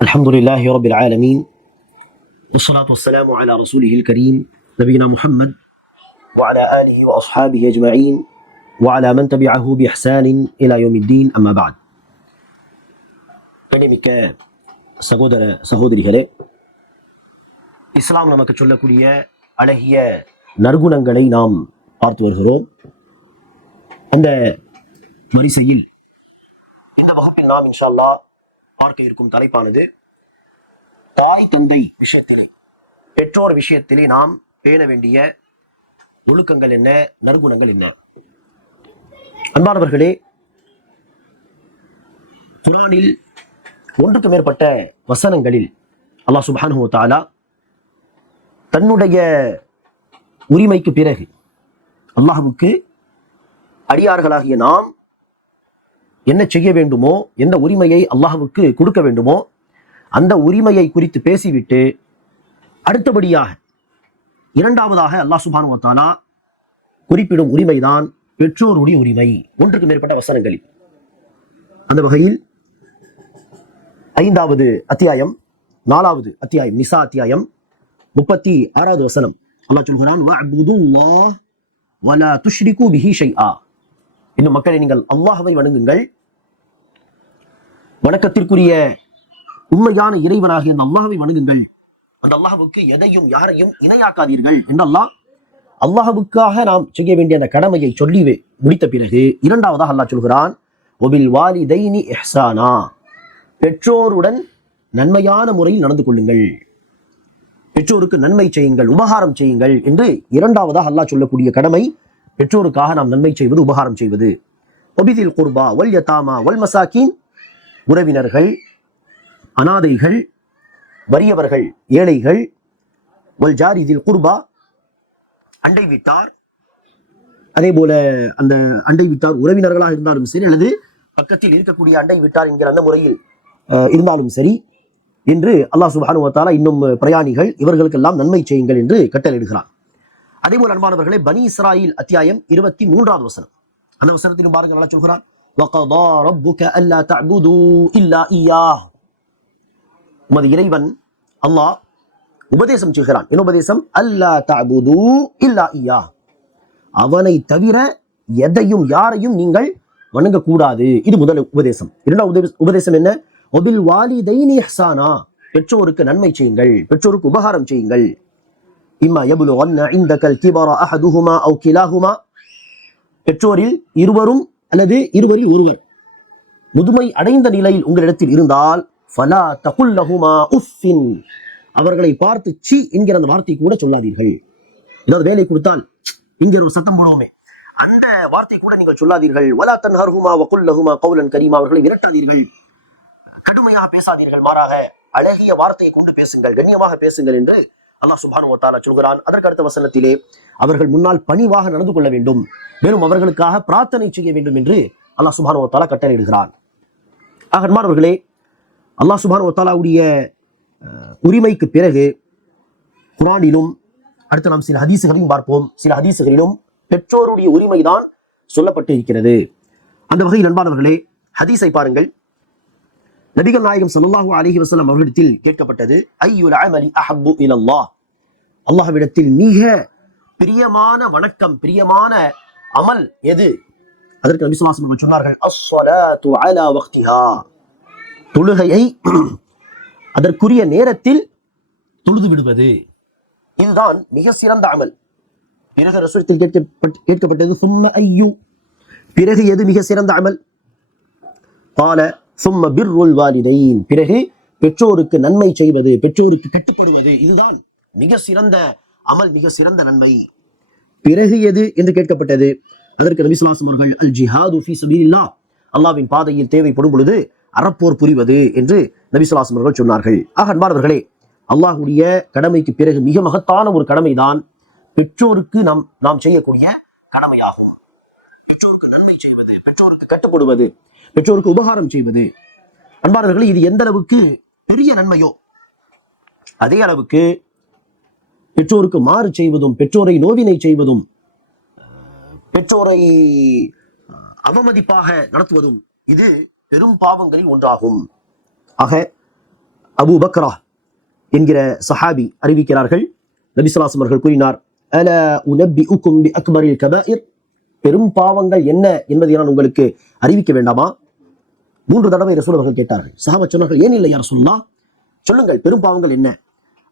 الحمد لله رب العالمين والصلاة والسلام على رسوله الكريم نبينا محمد وعلى آله وأصحابه أجمعين وعلى من تبعه بإحسان إلى يوم الدين أما بعد. கண்ணியமிக்க சகோதர சகோதரிகளே, இஸ்லாம் நமக்கு சொல்லக்கூடிய அழகிய நற்குணங்களை நாம் பார்த்து வருகிறோம். அந்த வரிசையில் இந்த வகுப்பில் நாம் இன்ஷா அல்லாஹ் பார்க்க இருக்கும் தலைப்பானது தாய் தந்தை விஷயத்திலே, பெற்றோர் விஷயத்திலே நாம் பேண வேண்டிய ஒழுக்கங்கள் என்ன, நற்குணங்கள் என்ன. அன்பானவர்களே, குர்ஆனில் ஒன்றுக்கு மேற்பட்ட வசனங்களில் அல்லாஹ் சுப்ஹானஹு வ தஆலா தன்னுடைய உரிமைக்கு பிறகு அல்லாஹ்வுக்கு அடியார்களாகிய நாம் என்ன செய்ய வேண்டுமோ, எந்த உரிமையை அல்லாஹ்வுக்கு கொடுக்க வேண்டுமோ அந்த உரிமையை குறித்து பேசிவிட்டு அடுத்தபடியாக இரண்டாவதாக அல்லாஹ் சுப்ஹானஹு வ தஆலா குறிப்பிடும் உரிமைதான் பெற்றோருடைய உரிமை. ஒன்றுக்கு மேற்பட்ட வசனங்களில். அந்த வகையில் 5வது அத்தியாயம் 4வது அத்தியாயம் நிசா அத்தியாயம் 36வது வசனம் அல்லாஹ் சொல்கிறான், வஅபுதுல்லாஹ் வலா துஷ்ரிகு பிஹி ஷைஆ. இன்னும் மக்களை நீங்கள் அல்லாஹ்வை வணங்குங்கள், வணக்கத்திற்குரிய உண்மையான இறைவனாகிய அந்த அல்லாஹ்வை வணங்குங்கள், அந்த அல்லாஹ்வுக்கு எதையும் யாரையும் இணையாக்காதீர்கள் என்று அல்லாஹ்வுக்காக நாம் செய்ய வேண்டிய அந்த கடமையை சொல்லி முடித்த பிறகு இரண்டாவதாக அல்லாஹ் சொல்கிறான், ஒபில் வாலிதைனி இஹ்சானா, பெற்றோருடன் நன்மையான முறையில் நடந்து கொள்ளுங்கள், பெற்றோருக்கு நன்மை செய்யுங்கள், உபகாரம் செய்யுங்கள் என்று இரண்டாவதாக அல்லாஹ் சொல்லக்கூடிய கடமை பெற்றோருக்காக நாம் நன்மை செய்வது, உபகாரம் செய்வது. ஒபிதில் குர்பா வல் யதாமா வல் மசாக்கீன், உறவினர்கள், அனாதைகள், வறியவர்கள், ஏழைகள், வல் ஜாரிதில் குர்பா, அண்டை வீட்டார், அதே போல அந்த அண்டை வீட்டார் உறவினர்களாக இருந்தாலும் சரி அல்லது பக்கத்தில் இருக்கக்கூடிய அண்டை வீட்டார் என்கிற அந்த முறையில் இருந்தாலும் சரி என்று அல்லாஹ் சுப்ஹானஹு வ தஆலா இன்னும் பிரயாணிகள் இவர்களுக்கெல்லாம் நன்மை செய்யுங்கள் என்று கட்டளையிடுகிறார். அதே போல அன்பானவர்களே, பனி இஸ்ராயில் அத்தியாயம் 23வது வசனம், அந்த வசனத்திலும் பாருங்கள் அல்லாஹ் சொல்கிறான், வகதா ரப்புக அல்லா தஅபுது இல்லா இய்யாஹ். உமது இறைவன் அல்லாஹ் உபதேசம் செய்கிறான். என்ன உபதேசம்? அல்லா தஅபுது இல்லா இய்யாஹ், அவனை தவிர எதையும் யாரையும் நீங்கள் வணங்கக்கூடாது. இது முதல் உபதேசம். இரண்டாவது உபதேசம் என்ன? ஒபில் வாலிதைனி இஹ்சானா, பெற்றோருக்கு நன்மை செய்யுங்கள், பெற்றோருக்கு உபகாரம் செய்யுங்கள். இம்மா யபுலுகன்ன இந்தகல் கிபர அஹதுஹுமா அவ் கிலாஹுமா, பெற்றோரில் இருவரும் அல்லது இருவரில் ஒருவர் முதுமை அடைந்த நிலையில் உங்களிடத்தில் இருந்தால் ஃபலா தகுல் லஹுமா உஃபின், அவர்களை பார்த்து சி என்கிற அந்த வார்த்தை கூட சொல்லாதீர்கள். ஏதாவது வேலை கொடுத்தால் இங்கே ஒரு சத்தம் போடுவோமே, அந்த வார்த்தை கூட நீங்கள் சொல்லாதீர்கள். வலா தன்ஹர்ஹுமா வகுல் லஹுமா கௌலன் கரீமா, அவர்களை விரட்டாதீர்கள், கடுமையாக பேசாதீர்கள், மாறாக அழகிய வார்த்தையை கொண்டு பேசுங்கள், கண்ணியமாக பேசுங்கள் என்று அல்லாஹ் சுப்ஹானஹு வ தஆலா சொல்கிறான். அதற்கு அடுத்த வசனத்திலே அவர்கள் முன்னால் பணிவாக நடந்து கொள்ள வேண்டும், மேலும் அவர்களுக்காக பிரார்த்தனை செய்ய வேண்டும் என்று அல்லாஹ் சுப்ஹானஹு வ தஆலா கட்டளையிடுகிறான். அன்பானவர்களே, அல்லாஹ் சுப்ஹானஹு வ தஆலாவுடைய உரிமைக்கு பிறகு குர்ஆனிலும் அடுத்து நாம் சில ஹதீசுகளையும் பார்ப்போம். சில ஹதீசுகளிலும் பெற்றோருடைய உரிமைதான் சொல்லப்பட்டு இருக்கிறது. அந்த வகையில் அன்பானவர்களே, ஹதீஸை பாருங்கள். நபிகள் நாயகம் ஸல்லல்லாஹு அலைஹி வஸல்லம் அவர்களிடத்தில் கேட்கப்பட்டது, ஐயுல் அமலி அஹப்பு இலல்லாஹ், அல்லாஹ்விடத்தில் மிக பிரியமான வணக்கம், பிரியமான அமல் எது? அதற்கு நபி ஸல்லல்லாஹு அலைஹி வஸல்லம் சொன்னார்கள், அஸ்ஸலாத்து அலா வக்திஹா, தொழுகையை அதற்குரிய நேரத்தில் தொழுது விடுவது, இதுதான் மிக சிறந்த அமல். பிறகு ரசூலுல்லாஹி கேட்கப்பட்டது, சும்ம ஐயு, பிறகு எது மிக சிறந்த அமல்? கால சும்ம பிர்ருல் வாலிதைன், பிறகு பெற்றோருக்கு நன்மை செய்வது, பெற்றோருக்கு கட்டுப்படுவது, இதுதான் மிக சிறந்த அமல், மிக சிறந்த நன்மை. பிறகு எது என்று கேட்கப்பட்டது. அதற்கு நபி ஸல்லல்லாஹு அலைஹி வஸல்லம் அவர்கள் அல் ஜிஹாது ஃபீ ஸபீலில்லாஹ், அல்லாஹ்வின் பாதையில் தேவைப்படும் பொழுது அறப்போர் புரிவது என்று நபி ஸல்லல்லாஹு அலைஹி வஸல்லம் அவர்கள் சொன்னார்கள். அன்பானவர்களே, அல்லாஹ்வுடைய கடமைக்கு பிறகு மிக மகத்தான ஒரு கடமைதான் பெற்றோருக்கு நாம் செய்யக்கூடிய கடமையாகும். பெற்றோருக்கு நன்மை செய்வது, பெற்றோருக்கு கட்டுப்படுவது, பெற்றோருக்கு உபகாரம் செய்வது. அன்பானவர்களே, இது எந்த அளவுக்கு பெரிய நன்மையோ அதே அளவுக்கு பெற்றோருக்கு மாறு செய்வதும், பெற்றோரை நோவினை செய்வதும், பெற்றோரை அவமதிப்பாக நடத்துவதும் இது பெரும் பாவங்களில் ஒன்றாகும். ஆக அபூ பக்ரா என்கிற சஹாபி அறிவிக்கிறார்கள், நபி ஸல்லல்லாஹு அலைஹி வஸல்லம் கூறினார், அலா உனப்பிஉக்கும் பிஅக்பரில் கபாயிர், பெரும் பாவங்கள் என்ன என்பதை நான் உங்களுக்கு அறிவிக்க வேண்டாமா? 3 தடவை ரசூல் அவர்கள் கேட்டார்கள். சஹாபா சொன்னார்கள், ஏன் இல்லை யா ரசூலுல்லாஹ், சொல்லுங்கள் பெரும் பாவங்கள் என்ன?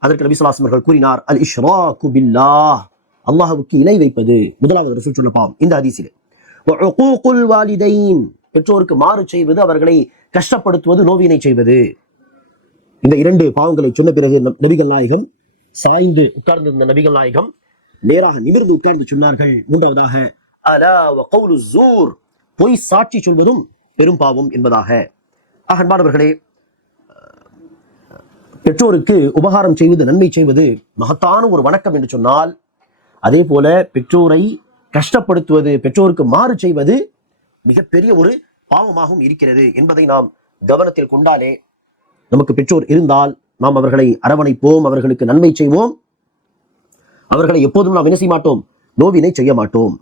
அதற்கு நபி ஸல்லல்லாஹு அலைஹி வஸல்லம் அவர்கள் கூறினார், அல் இஷ்ராக்கு பில்லாஹ், அல்லாஹ்வுக்கு இணை வைப்பது முதலாவது ரசூல் சொன்ன பாவம் இந்த ஹதீஸிலே. வ உகூகுல் வாலிதைன், பெற்றோருக்கு மாறு செய்வது, அவர்களை கஷ்டப்படுத்துவது, நோவினை செய்வது. இந்த 2 பாவங்களை சொன்ன பிறகு நபிகள் நாயகம் சாய்ந்து உட்கார்ந்திருந்த நபிகள் நாயகம் நேராக நிமிர்ந்து உட்கார்ந்து சொன்னார்கள், மூன்றாவதாக அலா வ கௌலு ஸூர், பொய் சாட்சி சொல்வதும் பெரும் பாவம் என்பதாக. அன்பானவர்களே, பெற்றோருக்கு உபகாரம் செய்வது, நன்மை செய்வது மகத்தான ஒரு வணக்கம் என்று சொன்னால், அதே போல பெற்றோரை கஷ்டப்படுத்துவது, பெற்றோருக்கு மாறு செய்வது மிகப்பெரிய ஒரு பாவமாகவும் இருக்கிறது என்பதை நாம் கவனத்தில் கொண்டாலே, நமக்கு பெற்றோர் இருந்தால் நாம் அவர்களை அரவணைப்போம், அவர்களுக்கு நன்மை செய்வோம், அவர்களை எப்போதும் நாம் என்ன செய்ய மாட்டோம், நோவினை செய்ய மாட்டோம்.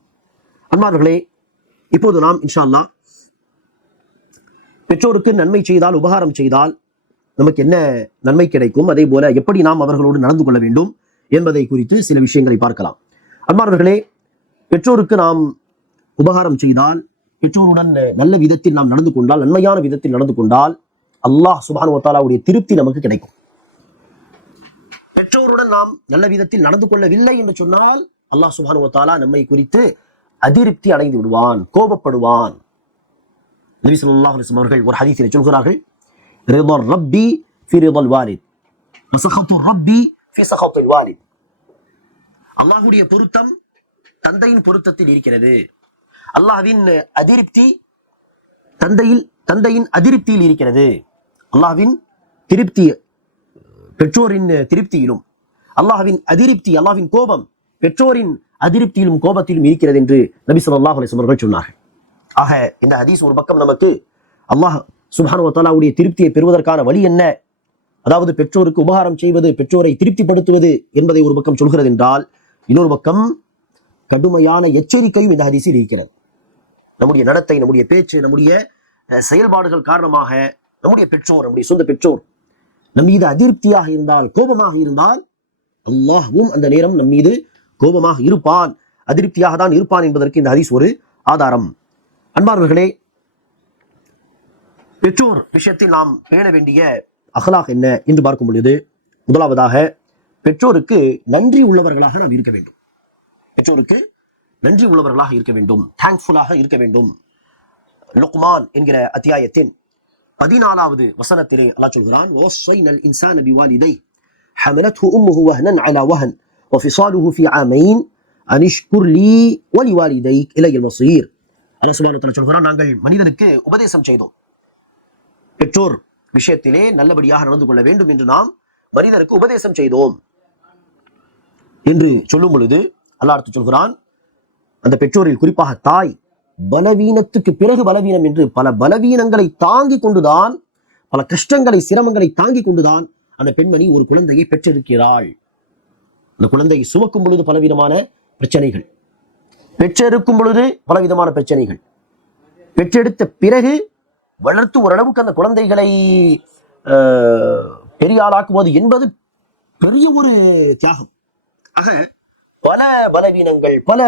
அன்பானவர்களே, இப்போது நாம் இன்ஷா அல்லாஹ் பெற்றோருக்கு நன்மை செய்தால், உபகாரம் செய்தால் நமக்கு என்ன நன்மை கிடைக்கும், அதே போல எப்படி நாம் அவர்களோடு நடந்து கொள்ள வேண்டும் என்பதை குறித்து சில விஷயங்களை பார்க்கலாம். அன்பானவர்களே, பெற்றோருக்கு நாம் உபகாரம் செய்தால், பெற்றோருடன் நல்ல விதத்தில் நாம் நடந்து கொண்டால், நன்மையான விதத்தில் நடந்து கொண்டால், அல்லாஹ் சுப்ஹானஹு வ தஆலாவுடைய திருப்தி நமக்கு கிடைக்கும். பெற்றோருடன் நாம் நல்ல விதத்தில் நடந்து கொள்ளவில்லை என்று சொன்னால், அல்லாஹ் சுப்ஹானஹு வ தஆலா நம்மை குறித்து அதிருப்தி அடைந்து விடுவான், கோபப்படுவான். நபி ஸல்லல்லாஹு அலைஹி வஸல்லம் அவர்கள் ஒரு ஹதீஸிலே சொல்கிறார்கள், ரிதா ரப்பி ஃபி ரிதல் வாலித் வ சഖத்து ரப்பி ஃபி சഖத்தில் வாலித், அல்லாஹ்வுடைய பொருத்தம் தந்தையின் பொருத்தத்தில் இருக்கிறது, அல்லாஹ்வின் அதிருப்தி தந்தையின் அதிருப்தியில் இருக்கிறது. அல்லாஹ்வின் திருப்தி பெற்றோரின் திருப்தியிலும், அல்லாஹ்வின் அதிருப்தி, அல்லாஹ்வின் கோபம் பெற்றோரின் அதிருப்தியிலும் கோபத்திலும் இருக்கிறது என்று நபி ஸல்லல்லாஹு அலைஹி வஸல்லம் அவர்கள் சொன்னார்கள். ஆக இந்த ஹதீஸ் ஒரு பக்கம் நமக்கு அல்லாஹ் சுப்ஹானஹு வ தஆலாவுடைய திருப்தியை பெறுவதற்கான வழி என்ன, அதாவது பெற்றோருக்கு உபகாரம் செய்வது, பெற்றோரை திருப்திப்படுத்துவது என்பதை ஒரு பக்கம் சொல்கிறது என்றால், இன்னொரு பக்கம் கடுமையான எச்சரிக்கையும் இந்த ஹதீஸில் இருக்கிறது. நம்முடைய நடத்தை, நம்முடைய பேச்சு, நம்முடைய செயல்பாடுகள் காரணமாக நம்முடைய பெற்றோர், நம்முடைய சொந்த பெற்றோர் நம் மீது அதிருப்தியாக இருந்தால், கோபமாக இருந்தால், அல்லாஹ்வும் அந்த நேரம் நம் மீது கோபமாக இருப்பான், அதிருப்தியாக தான் இருப்பான் என்பதற்கு இந்த ஹதீஸ் ஒரு ஆதாரம். அன்பார்வர்களே, பெற்றோர் விஷயத்தில் நாம் பேண வேண்டிய அஹ்லாக் என்ன என்று பார்க்கும் பொழுது, முதலாவதாக பெற்றோருக்கு நன்றி உள்ளவர்களாக நாம் இருக்க வேண்டும். பெற்றோருக்கு நன்றி உள்ளவர்களாக இருக்க வேண்டும், தேங்க்ஃபுல்லாக இருக்க வேண்டும். லுக்மான் என்கிற அத்தியாயத்தின் 14வது வசனத்திலே அல்லாஹ் சொல்கிறான், வஸைனல் இன்சான பிவாலிதைஹி ஹமலத்ஹு உம்முஹு வஹனன் அலா வஹன் வஃபிஸாலுஹு ஃபீ ஆமைன் அனிஷ்குர் லீ வலிவாலிதைக் இலையல் மஸீர். அல்லாஹ் சுப்ஹானஹு வ தஆலா சொல்கிறான், நாங்கள் மனிதனுக்கு உபதேசம் செய்தோம், பெற்றோர் விஷயத்திலே நல்லபடியாக நடந்து கொள்ள வேண்டும் என்று நாம் மனிதருக்கு உபதேசம் செய்தோம் என்று சொல்லும் பொழுது அல்லாஹ் அடுத்து சொல்கிறான், அந்த பெற்றோரில் குறிப்பாக தாய் பலவீனத்துக்கு பிறகு பலவீனம் என்று பல பலவீனங்களை தாங்கி கொண்டுதான், பல கஷ்டங்களை, சிரமங்களை தாங்கி கொண்டுதான் அந்த பெண்மணி ஒரு குழந்தையை பெற்றெடுக்கிறாள். அந்த குழந்தையை சுமக்கும் பொழுது பலவிதமான பிரச்சனைகள், பெற்றெடுக்கும் பொழுது பலவிதமான பிரச்சனைகள், பெற்றெடுத்த பிறகு வளர்த்து ஓரளவுக்கு அந்த குழந்தைகளை பெரிய ஆளாக்குவது என்பது பெரிய ஒரு தியாகம். ஆக பல பலவீனங்கள், பல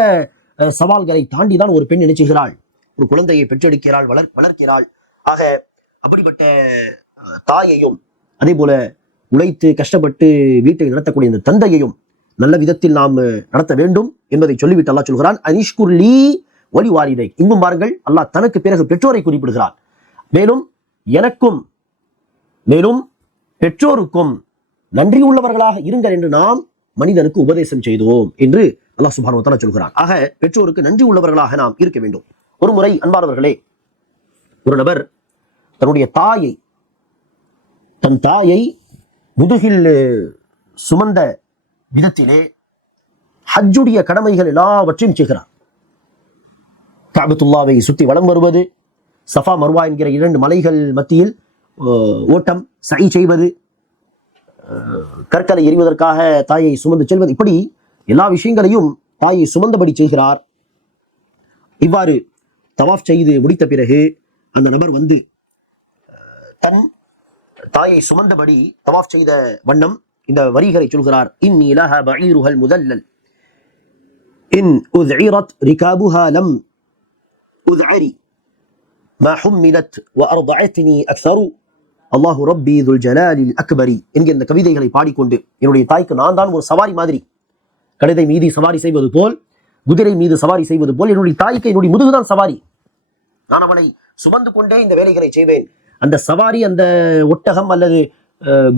சவால்களை தாண்டிதான் ஒரு பெண் நினைச்சுகிறாள், ஒரு குழந்தையை பெற்றெடுக்கிறாள், வளர்க்கிறாள். ஆக அப்படிப்பட்ட தாயையும், அதே போல உழைத்து கஷ்டப்பட்டு வீட்டை நடத்தக்கூடிய இந்த தந்தையையும் நல்ல விதத்தில் நாம் நடத்த வேண்டும் என்பதை சொல்லிவிட்டு அல்லாஹ் சொல்கிறான், அனிஷ்குர் லீ வலிவாலிதைக். இங்கும் பாருங்கள், அல்லாஹ் தனக்கு பிறகு பெற்றோரை குறிப்பிடுகிறான். மேலும் எனக்கும் மேலும் பெற்றோருக்கும் நன்றி உள்ளவர்களாக இருங்கள் என்று நாம் மனிதனுக்கு உபதேசம் செய்தோம் என்று அல்லாஹ் சுப்ஹானஹு வ தஆலா சொல்கிறான். ஆக பெற்றோருக்கு நன்றி உள்ளவர்களாக நாம் இருக்க வேண்டும். ஒரு முறை அன்பானவர்களே, ஒரு நபர் தன் தாயை முதுகில் சுமந்த விதத்திலே ஹஜ்ஜுடைய கடமைகள் எல்லாவற்றையும் செய்கிறார். கஅபத்துல்லாவை சுற்றி வலம் வருவது, சஃபா மர்வா என்கிற 2 மலைகள் மத்தியில் ஓட்டம், சை செய்வது, கற்களை எறிவதற்காக தாயை சுமந்து செல்வது, இப்படி எல்லா விஷயங்களையும் தாயை சுமந்தபடி செய்கிறார். இவ்வாறு தவாஃப் செய்து முடித்த பிறகு அந்த நபர் வந்து தன் தாயை சுமந்தபடி தவாஃப் செய்த வண்ணம் இந்த வரிகளை சொல்கிறார். இன்னி லஹா பஈருஹல் முதல்லல் இன் உذعرت ركابها لم உذعரி ما حملت وأرضعتني أكثر الله ربي ذو الجلال الأكبر என்கிற இந்த கவிதைகளை பாடிக்கொண்டு என்னுடைய தாய்க்கு நான் தான் ஒரு சவாரி மாதிரி, கழுதை மீது சவாரி செய்வது போல், குதிரை மீது சவாரி செய்வது போல் என்னுடைய தாய்க்கு என்னுடைய முதுகுதான் சவாரி. நான் அவளை சுமந்து கொண்டே இந்த வேலைகளை செய்வேன். அந்த சவாரி, அந்த ஒட்டகம் அல்லது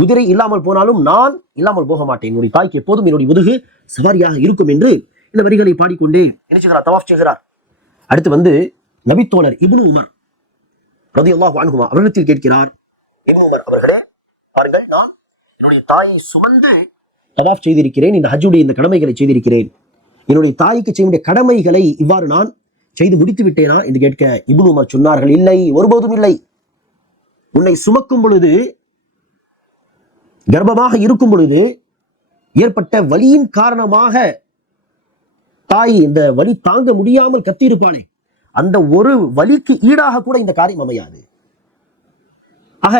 குதிரை இல்லாமல் போனாலும் நான் இல்லாமல் போக மாட்டேன். என்னுடைய தாய்க்கு எப்போதும் என்னுடைய முதுகு சவாரியாக இருக்கும் என்று இந்த வரிகளை பாடிக்கொண்டே நினைச்சுகிறார், தவாஃப் செய்கிறார். அடுத்து வந்து நபித்தோழர் இப்னு உமர் ரலியல்லாஹு அன்ஹுமா அவர்களிடத்தில் கேட்கிறார். இப்னு உமர் அவர்களே, பாருங்கள், நான் என்னுடைய தாயை சுமந்து தவாஃப் செய்திருக்கிறேன், இந்த ஹஜ்ஜுடைய இந்த கடமைகளை செய்திருக்கிறேன். என்னுடைய தாய்க்கு செய்ய கடமைகளை இவ்வாறு நான் செய்து முடித்து விட்டேனா என்று கேட்க இப்னு உமர் சொன்னார்கள், இல்லை, ஒருபோதும் இல்லை. உன்னை சுமக்கும் பொழுது, கர்ப்பமாக இருக்கும் பொழுது ஏற்பட்ட வலியின் காரணமாக தாய் இந்த வலி தாங்க முடியாமல் கத்தியிருப்பானே, அந்த ஒரு வலிக்கு ஈடாக கூட இந்த காரியம் அமையாது. ஆக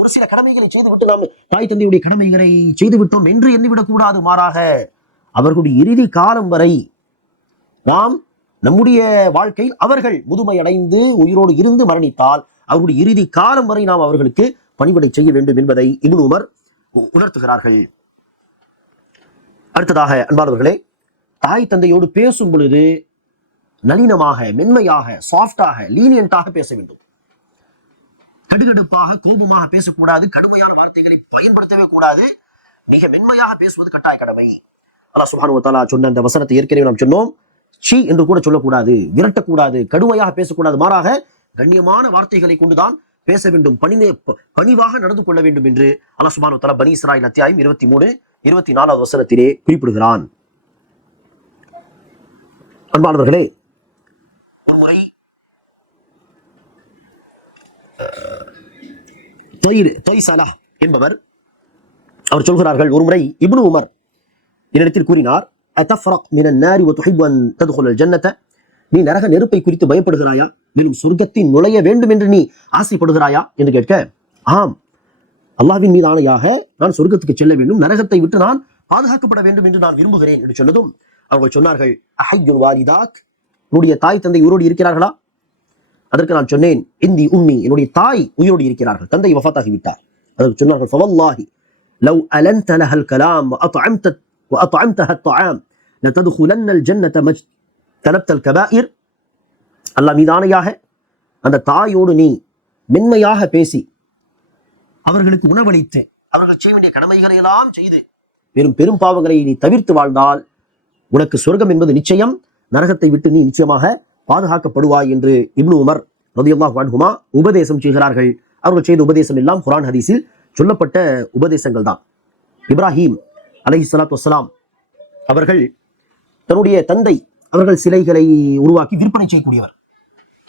ஒரு சில கடமைகளை செய்துவிட்டு நாம் தாய் தந்தையுடைய கடமைகளை செய்து விட்டோம் என்று எண்ணிவிடக் கூடாது. மாறாக அவர்களுடைய இறுதி காலம் வரை நாம் நம்முடைய வாழ்க்கையில் அவர்கள் முதுமை அடைந்து உயிரோடு இருந்து மரணித்தால் அவர்களுடைய இறுதி காலம் வரை நாம் அவர்களுக்கு பணிவிடை செய்ய வேண்டும் என்பதை இப்னு உமர் உணர்த்துகிறார்கள். அடுத்ததாக அன்பானவர்களே, தாய் தந்தையோடு பேசும் பொழுது நளினமாக, மென்மையாக, சாஃப்டாக, லீனியன்ட்டாக பேச வேண்டும். கடுகடுப்பாக, கோபமாக பேசக்கூடாது. கடுமையான வார்த்தைகளை பயன்படுத்தவே கூடாது. மிக மென்மையாக பேசுவது கட்டாய கடமை. அல்லாஹ் சுப்ஹானஹு வ தஆலா சொன்ன அந்த வசனத்தை ஏற்கனவே நாம் சொன்னோம். ஷீ என்று கூட சொல்லக்கூடாது, விரட்டக்கூடாது, கடுமையாக பேசக்கூடாது. மாறாக கண்ணியமான வார்த்தைகளை கொண்டுதான் பேச வேண்டும், பணிவாக நடந்து கொள்ள வேண்டும் என்று அல்லாஹ் சுப்ஹானஹு வ தஆலா பனி இஸ்ராயீல் அத்தியாயம் 23, 24 வசனத்திலே குறிப்பிடுகிறான். அன்பானவர்களே, ஒரு முறை தொய்சலா என்பவர் அவர் சொல்கிறார்கள், ஒரு முறை இப்னு உமர் என்னிடத்தில் கூறினார், அத்தஃப்ரக் மினன் நாரி வ துஹிப்பு அன் தத்குலல் ஜன்னத, நீ நரக நெருப்பை குறித்து பயப்படுகிறாயா, மேலும் சொர்க்கத்தில் நுழைய வேண்டும் என்று நீ ஆசைப்படுகிறாயா என்று கேட்க, ஆம், அல்லாஹ்வின் மீது ஆணையாக நான் சொர்க்கத்துக்கு செல்ல வேண்டும், நரகத்தை விட்டு நான் பாதுகாக்கப்பட வேண்டும் என்று நான் விரும்புகிறேன் என்று சொன்னதும் அவர்கள் சொன்னார்கள், அஹய்யுன் வாலிதாக், உன்னுடைய தாய் தந்தை உயிரோடு இருக்கிறார்களா? அதற்கு நான் சொன்னேன், இந்தி உம்மி, என்னுடைய தாய் உயிரோடு இருக்கிறார்கள், தந்தை வஃபாத்தாகி விட்டார். அதற்கு சொன்னார்கள், ஃபவல்லாஹி லவ் அலன்த லஹல் கலாம் وأطعمتها الطعام لتدخلن الجنة مجتنبت الكبائر. அல்லாஹ் மீதானையாக அந்த தாயோடு நீ மென்மையாக பேசி அவர்களுக்கு உணவளித்து அவர்கள் செய்ய வேண்டிய கடமைகளை எல்லாம் செய்து பெரும் பாவங்களை நீ தவிர்த்து வாழ்ந்தால் உனக்கு சொர்க்கம் என்பது நிச்சயம், நரகத்தை விட்டு நீ நிச்சயமாக பாதுகாக்கப்படுவாய் என்று இப்னு உமர் ரலியல்லாஹு அன்ஹுமா உபதேசம் செய்கிறார்கள். அவர்கள் செய்த உபதேசம் எல்லாம் குர்ஆன் ஹதீஸில் சொல்லப்பட்ட உபதேசங்கள் தான். இப்ராஹிம் அலைஹிஸ்ஸலாத்து வஸ்ஸலாம் அவர்கள் தன்னுடைய தந்தை அவர்கள் சிலைகளை உருவாக்கி விற்பனை செய்யக்கூடியவர்,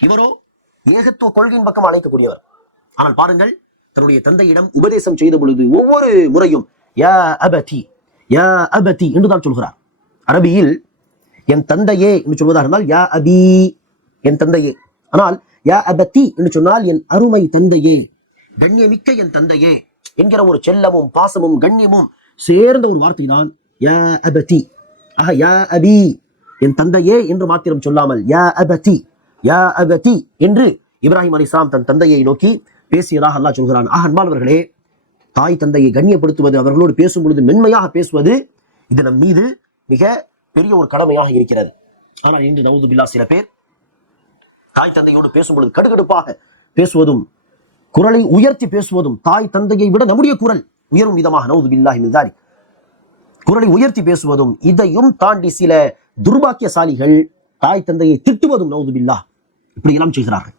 இவரோ ஏகத்துவ கொள்கையின் பக்கம் அழைக்கக்கூடியவர். ஆனால் பாருங்கள், தன்னுடைய தந்தையிடம் உபதேசம் செய்த பொழுது ஒவ்வொரு முறையும் யா அபதி, யா அபதி என்றுதான் சொல்கிறார். அரபியில் என் தந்தையே என்று சொல்வதாக இருந்தால் யா அபி, என் தந்தையே. ஆனால் யா அபதி என்று சொன்னால் என் அருமை தந்தையே, கண்ணியமிக்க என் தந்தையே என்கிற ஒரு செல்லமும் பாசமும் கண்ணியமும் சேர்ந்த ஒரு வார்த்தை தான் யா அபதி. ஆக யா அபி, என் தந்தையே என்று மாத்திரம் சொல்லாமல் யா அபதி, யா அபதி என்று இப்ராஹிம் அலைஹிஸ்ஸலாம் தன் தந்தையை நோக்கி பேசியதாக அல்லாஹ் சொல்கிறான். ஆக அன்பானவர்களே, தாய் தந்தையை கண்ணியப்படுத்துவது, அவர்களோடு பேசும் பொழுது மென்மையாக பேசுவது, இது நம் மீது மிக பெரிய ஒரு கடமையாக இருக்கிறது. ஆனால் இன்று நவுது பில்லா சில பேர் தாய் தந்தையோடு பேசும் பொழுது கடுகடுப்பாக பேசுவதும், குரலை உயர்த்தி பேசுவதும், தாய் தந்தையை விட நம்முடைய குரல் உயரும் விதமாக நவுது பில்லாஹி மின் தாலிக் குரலை உயர்த்தி பேசுவதும், இதையும் தாண்டி சில துர்பாக்கியசாலிகள் தாய் தந்தையை திட்டுவதும் நவுது பில்லாஹ் இப்படி எல்லாம் செய்கிறார்கள்.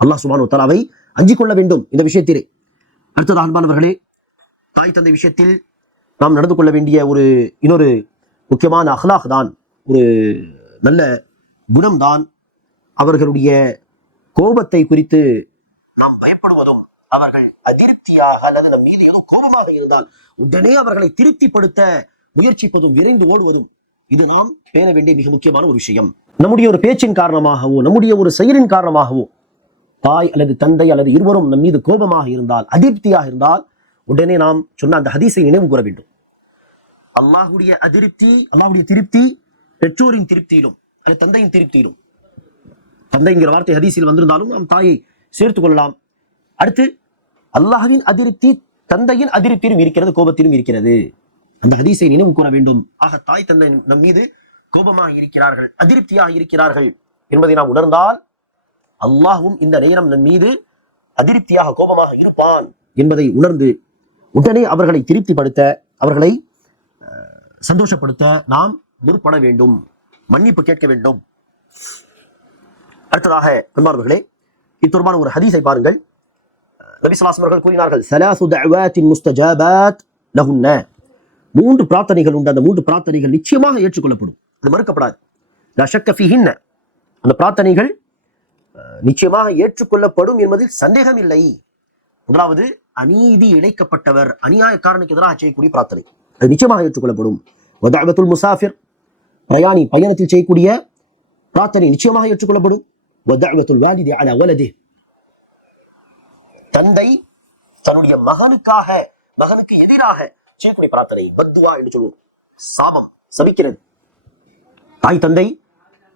அல்லாஹ் சுப்ஹானஹு வ தஆலாவை அஞ்சிக் கொள்ள வேண்டும் இந்த விஷயத்திலே. அடுத்தது அன்பானவர்களே, தாய் தந்தை விஷயத்தில் நாம் நடந்து கொள்ள வேண்டிய இன்னொரு முக்கியமான அஹ்லாக் தான், ஒரு நல்ல குணம்தான் அவர்களுடைய கோபத்தை குறித்து நாம் பயப்படுவதும், அவர்கள் அதிருப்தியாக அல்லது நம் மீது ஏதோ கோபமாக இருந்தால் உடனே அவர்களை திருப்திப்படுத்த முயற்சிப்பதும், விரைந்து ஓடுவதும், இது நாம் பேண வேண்டிய மிக முக்கியமான ஒரு விஷயம். நம்முடைய ஒரு பேச்சின் காரணமாகவோ, நம்முடைய ஒரு செயலின் காரணமாகவோ தாய் அல்லது தந்தை அல்லது இருவரும் நம் மீது கோபமாக இருந்தால், அதிருப்தியாக இருந்தால், உடனே நாம் சொன்ன அந்த ஹதீஸை நினைவு கூற வேண்டும். அல்லாஹுடைய அதிருப்தி, அல்லாஹுடைய திருப்தி பெற்றோரின் திருப்தியிலும் அல்லது தந்தையின் திருப்தியிலும், தந்தைங்கிற வார்த்தை ஹதீஸில் வந்திருந்தாலும் நாம் தாயை சேர்த்துக் கொள்ளலாம். அடுத்து அல்லாஹ்வின் அதிருப்தி தந்தையின் அதிருப்தியிலும் இருக்கிறது, கோபத்திலும் இருக்கிறது. அந்த ஹதீஸை நினைவு கூற வேண்டும். ஆக தாய் தந்தை நம் மீது கோபமாக இருக்கிறார்கள், அதிருப்தியாக இருக்கிறார்கள் என்பதை நாம் உணர்ந்தால், அல்லாஹ்வும் இந்த நேரம் நம் மீது அதிருப்தியாக கோபமாக இருப்பான் என்பதை உணர்ந்து உடனே அவர்களை திருப்திப்படுத்த, அவர்களை சந்தோஷப்படுத்த நாம் முற்பட வேண்டும், மன்னிப்பு கேட்க வேண்டும். அடுத்ததாக அன்பார்ந்தவர்களே, இத்தொடர்பான ஒரு ஹதீஸை பாருங்கள். நபி ஸல்லல்லாஹு அலைஹி வஸல்லம் கூறினார்கள், ஸலாசு தஅவாத்தின் முஸ்தஜாபாத் லஹுன்ன, 3 பிரார்த்தனைகள் உண்டு, அந்த 3 பிரார்த்தனைகள் நிச்சயமாக ஏற்றுக்கொள்ளப்படும், அது மறுக்கப்படாது. லா ஷக்க ஃபீஹின்ன, அந்த பிரார்த்தனைகள் நிச்சயமாக ஏற்றுக்கொள்ளப்படும் என்பதில் சந்தேகம் இல்லை. முதலாவது, அநீதி இழைக்கப்பட்டவர், அநியாயக்காரனுக்கு எதிராக செய்யக்கூடிய பிரார்த்தனை, அது நிச்சயமாக ஏற்றுக்கொள்ளப்படும். வதஅவத்துல் முசாஃபிர், பிரயாணி பயணத்தில் செய்யக்கூடிய பிரார்த்தனை நிச்சயமாக ஏற்றுக்கொள்ளப்படும். வதஅவத்துல் வாலிதி அலா வலதிஹி, தந்தை தன்னுடைய மகனுக்கு எதிராக செய்யக்கூடிய பிரார்த்தனை, பத்துவா என்று சொல்லுவோம், சாபம், சபிக்கிறது. தாய் தந்தை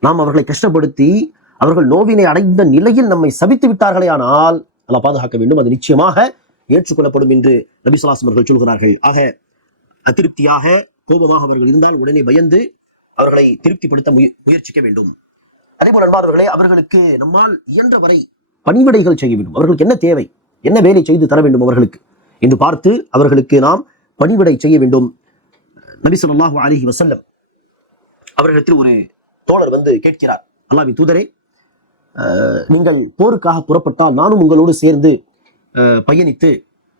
நாம் அவர்களை கஷ்டப்படுத்தி அவர்கள் நோவினை அடைந்த நிலையில் நம்மை சபித்து விட்டார்களே, ஆனால் அல்லாஹ் பாதுகாக்க வேண்டும், அது நிச்சயமாக ஏற்றுக்கொள்ளப்படும் என்று நபி ஸல்லல்லாஹு அலைஹி வஸல்லம் சொல்கிறார்கள். ஆக அதிருப்தியாக கோபமாக அவர்கள் இருந்தால் உடனே பயந்து அவர்களை திருப்திப்படுத்த முயற்சிக்க வேண்டும். அதே போல அன்பார்ந்தவர்களே, அவர்களுக்கு நம்மால் இயன்ற வரை பணிவிடைகள் செய்ய வேண்டும். அவர்களுக்கு என்ன தேவை, என்ன வேலை செய்து தர வேண்டும் அவர்களுக்கு என்று பார்த்து அவர்களுக்கு நாம் பணிவிடை செய்ய வேண்டும். நபி ஸல்லல்லாஹு அலைஹி வஸல்லம் அவர்களிடத்தில் ஒரு தோழர் வந்து கேட்கிறார், அல்லாஹ்வின் தூதரே, நீங்கள் போருக்காக புறப்பட்டால் நானும் உங்களோடு சேர்ந்து பயணித்து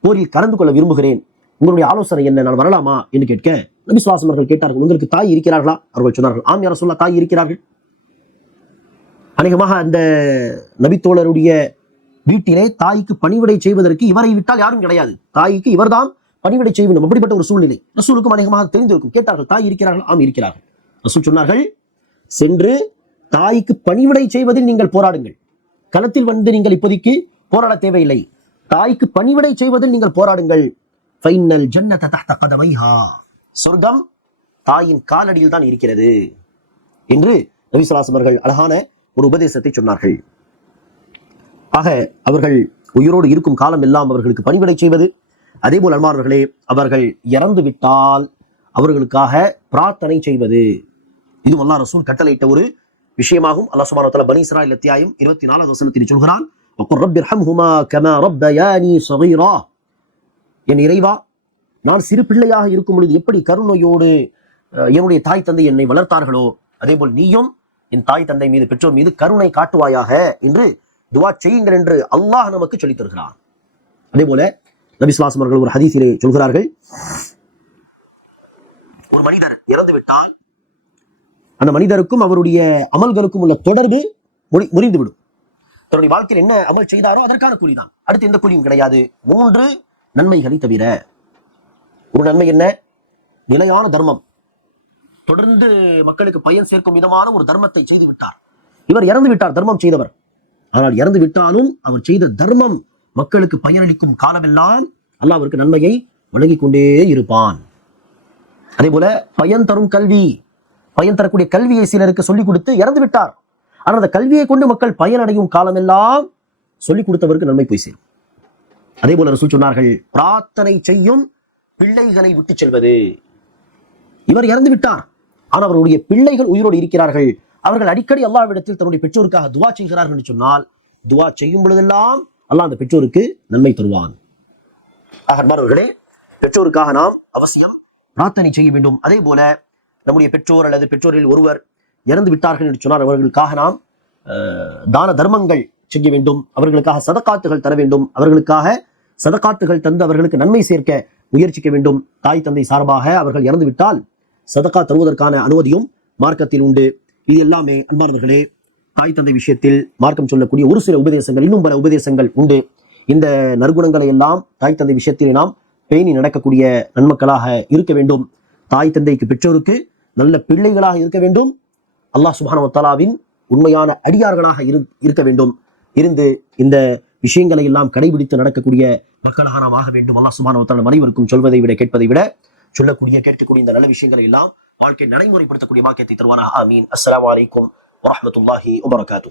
போரில் கலந்து கொள்ள விரும்புகிறேன், உங்களுடைய ஆலோசனை என்ன, நான் வரலாமா என்று கேட்க, நபி ஸல்லல்லாஹு அலைஹி வஸல்லம் அவர்கள் கேட்டார்கள், உங்களுக்கு தாய் இருக்கிறார்களா? அவர்கள் சொன்னார்கள், ஆம் யா ரசூலல்லாஹ், தாய் இருக்கிறார்கள். அநேகமாக அந்த நபி தோழருடைய வீட்டிலே தாய்க்கு பணிவிடை செய்வதற்கு இவரை விட்டால் யாரும் கிடையாது, தாய்க்கு இவர்தான் பணிவிடை செய்ய வேண்டும், அப்படிப்பட்ட ஒரு சூழ்நிலை ரசூலுக்கும் அநேகமாக தெரிந்திருக்கும். கேட்டார்கள், தாய் இருக்கிறார்கள்? ஆம் இருக்கிறார்கள். ரசூல் சொன்னார்கள், சென்று தாய்க்கு பணிவிடை செய்வதில் நீங்கள் போராடுங்கள், களத்தில் வந்து நீங்கள் இப்போதைக்கு போராட தேவையில்லை, தாய்க்கு பணிவிடை செய்வதில் நீங்கள் போராடுங்கள். ஃபைனல் ஜன்னத தஹ்த கதமைஹா, சொர்க்கம் தாயின் காலடியில் தான் இருக்கிறது என்று நபி ஸல்லல்லாஹு அலைஹி வஸல்லம் அவர்கள் அழகான ஒரு உபதேசத்தை சொன்னார்கள். ஆக அவர்கள் உயிரோடு இருக்கும் காலம் எல்லாம் அவர்களுக்கு பணிவிடை செய்வது, அதே போல் அன்பார்ந்தவர்களே, அவர்கள் இறந்து விட்டால் அவர்களுக்காக பிரார்த்தனை செய்வது, இது அல்லாஹ் ரசூல் கட்டளையிட்ட ஒரு விஷயமாகும். அல்லாஹ் சுப்ஹானஹு வ தஆலா பனி இஸ்ராயீல் அத்தியாயம் 24வது வசனத்தில் சொல்கிறான், வகுர் ரப்பிர்ஹம்ஹுமா கமா ரப்பயானி ஸகீரா, என் இறைவா, நான் சிறு பிள்ளையாக இருக்கும் பொழுது எப்படி கருணையோடு என்னுடைய தாய் தந்தை என்னை வளர்த்தார்களோ, அதே போல் நீயும் என் தாய் தந்தை மீது, பெற்றோர் மீது கருணை காட்டுவாயாக என்று துஆ செய்யுங்கள் என்று அல்லாஹ் நமக்கு சொல்லித் தருகிறான். அதே போல நபி ஸல்லல்லாஹு அலைஹி வஸல்லம் அவர்கள் ஒரு ஹதீஸிலே சொல்கிறார்கள், ஒரு மனிதர் இறந்து விட்டால் அந்த மனிதருக்கும் அவருடைய அமல்களுக்கும் உள்ள தொடர்பு முறிந்துவிடும். தன்னுடைய வாழ்க்கையில் என்ன அமல் செய்தாரோ அதற்கான கூலி தான், அடுத்து எந்த கூலியும் கிடையாது. 3 நன்மைகளை தவிர. ஒரு நன்மை என்ன? நிலையான தர்மம், தொடர்ந்து மக்களுக்கு பயன் சேர்க்கும் விதமான ஒரு தர்மத்தை செய்து விட்டார். இவர் இறந்து விட்டார், தர்மம் செய்தவர், ஆனால் இறந்து விட்டாலும் அவர் செய்த தர்மம் மக்களுக்கு பயனளிக்கும் காலமெல்லாம் அல்லாஹ் அவருக்கு நன்மையை வழங்கிக் கொண்டே இருப்பான். அதே போல பயன் தரும் கல்வி, பயன் தரக்கூடிய கல்வியை சிலருக்கு சொல்லிக் கொடுத்து இறந்து விட்டார், ஆனால் அந்த கல்வியை கொண்டு மக்கள் பயனடையும் காலமெல்லாம் சொல்லிக் கொடுத்தவருக்கு நன்மை போய் சேரும். அதே போல ரசூல் சொன்னார்கள், பிரார்த்தனை செய்யும் பிள்ளைகளை விட்டு செல்வது. இவர் இறந்து விட்டார், ஆனால் அவருடைய பிள்ளைகள் உயிரோடு இருக்கிறார்கள், அவர்கள் அடிக்கடி அல்லாஹ்விடத்தில் தன்னுடைய பெற்றோருக்காக துஆ செய்கிறார்கள் என்று சொன்னால், துஆ செய்யும் பொழுதெல்லாம் அல்லாஹ் அந்த பெற்றோருக்கு நன்மை தருவான். அன்பானவர்களே, பெற்றோருக்காக நாம் அவசியம் பிரார்த்தனை செய்ய வேண்டும். அதே போல நம்முடைய பெற்றோர் அல்லது பெற்றோரில் ஒருவர் இறந்து விட்டார்கள் என்று சொன்னால் அவர்களுக்காக நாம் தான தர்மங்கள் செய்ய வேண்டும், அவர்களுக்காக சதகாத்துகள் தர வேண்டும், அவர்களுக்காக சதகாத்துகள் தந்து அவர்களுக்கு நன்மை சேர்க்க முயற்சிக்க வேண்டும். தாய் தந்தை சார்பாக அவர்கள் இறந்து விட்டால் சதகா தருவதற்கான அனுமதியும் மார்க்கத்தில் உண்டு. இது எல்லாமே அன்பானவர்களே தாய் தந்தை விஷயத்தில் மார்க்கம் சொல்லக்கூடிய ஒரு சில உபதேசங்கள், இன்னும் பல உபதேசங்கள் உண்டு. இந்த நற்குணங்களை எல்லாம் தாய் தந்தை விஷயத்தில் நாம் பேணி நடக்கக்கூடிய நன்மக்களாக இருக்க வேண்டும். தாய் தந்தைக்கு, பெற்றோருக்கு நல்ல பிள்ளைகளாக இருக்க வேண்டும். அல்லாஹ் சுப்ஹானஹு வ தஆலாவின் உண்மையான அடியார்களாக இருக்க வேண்டும். இருந்து இந்த விஷயங்களை எல்லாம் கடைபிடித்து நடக்கக்கூடிய மக்களாக நாம் ஆக வேண்டும். அல்லாஹ் சுப்ஹானஹு வ தஆலா அனைவருக்கும் சொல்வதை விட கேட்பதை விட சொல்லக்கூடிய கேட்கக்கூடிய இந்த நல்ல விஷயங்களை எல்லாம் வாழ்க்கை நடைமுறைப்படுத்தக்கூடிய பாக்கியத்தை தருவானாக. ஆமீன். அஸ்ஸலாமு அலைக்கும் வரஹ்மத்துல்லாஹி வபரகாத்துஹு.